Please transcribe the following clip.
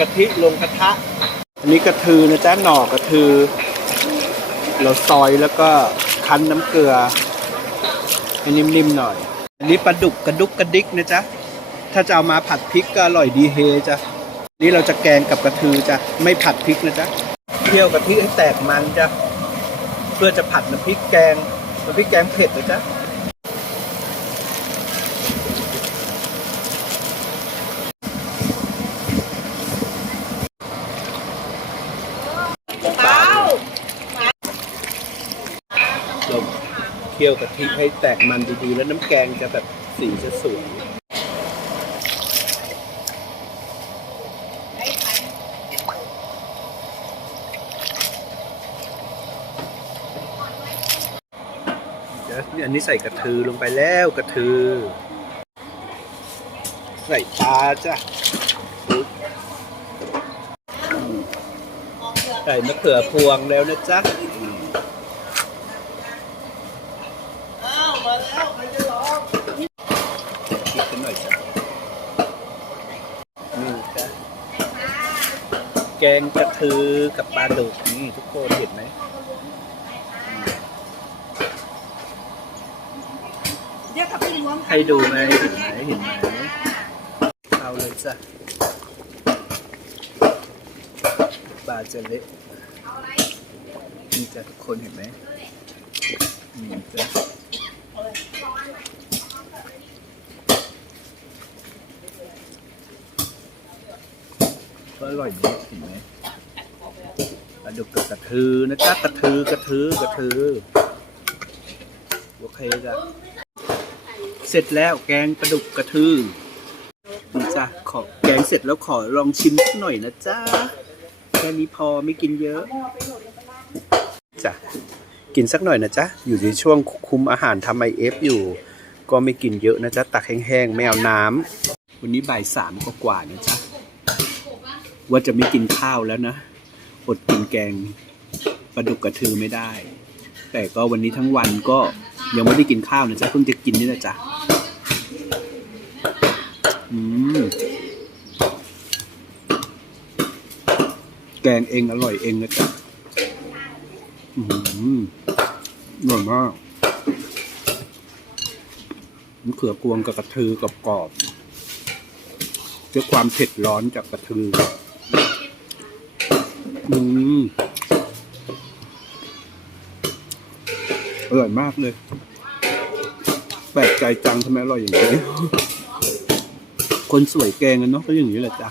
กะทิลงกระทะ อันนี้กระทือนะจ๊ะหน่อกระทือ เราซอยแล้วก็คั้นน้ำเกลือให้นิ่มๆหน่อย อันนี้ปลาดุกกระดุกกระดิกนะจ๊ะ ถ้าจะเอามาผัดพริกก็อร่อยดีเฮจ้ะ นี่เราจะแกงกับกระทือจ้ะ ไม่ผัดพริกนะจ๊ะเคี่ยวกะทิให้แตกมันจ้ะ เพื่อจะผัดน้ำพริกแกงน้ำพริกแกงเผ็ดนะจ๊ะ เต้า เรา เคี่ยวกะทิให้แตกมันดีๆ แล้วน้ำแกงจะแบบสีจะสวยเดี๋ยวอันนี้ใส่กระทือลงไปแล้วกระทือ ใส่ปลาจ้ะใส่มะเขือพวงแล้วนะจ๊ะอืม อ้าวมาแล้วใคิดกันหน่อยจ้ะนี่จ้ะแกงกระทือกับปลาดุกนี่ทุกคนเห็นไหมเรียกกับพี่ล้วงให้ดูไหมเห็นไหมเห็นไหมเอาเลยจ้ะปลาจะเละนี่จ้ะทุกคนเห็นไหมนี่จ้ะ ก็อร่อยดีเห็นไหมปลาดุกกับกระทือนะจ๊ะกระทือกระทือกระทือโอเคจ้ะเสร็จแล้วแกงปลาดุกกระทือนี่จ้ะขอแกงเสร็จแล้วขอลองชิมสักหน่อยนะจ๊ะแค่นี้พอไม่กินเยอะจ้ะกินสักหน่อยนะจ๊ะอยู่ในช่วงคุมอาหารทำไอเอฟอยู่ก็ไม่กินเยอะนะจ๊ะตักแห้งๆไม่เอาน้ำวันนี้บ่ายสามก็กว่าๆนะจ๊ะ ว่าจะไม่กินข้าวแล้วนะ อดกินแกงปลาดุกกระทือไม่ได้ แต่ก็วันนี้ทั้งวันก็ยังไม่ได้กินข้าวนะจ๊ะเพิ่งจะกินนี่แหละจ๊ะอืมแกงเองอร่อยเองนะจ๊ะอืมอร่อยมากมะเขือพวงกับกระทือกับกรอบๆด้วยความเผ็ดร้อนจากกระทือ อืมอร่อยมากเลย แปลกใจจังทำไมอร่อยอย่างนี้ คนสวยแกงกันเนาะก็อย่างนี้แหละจ้ะ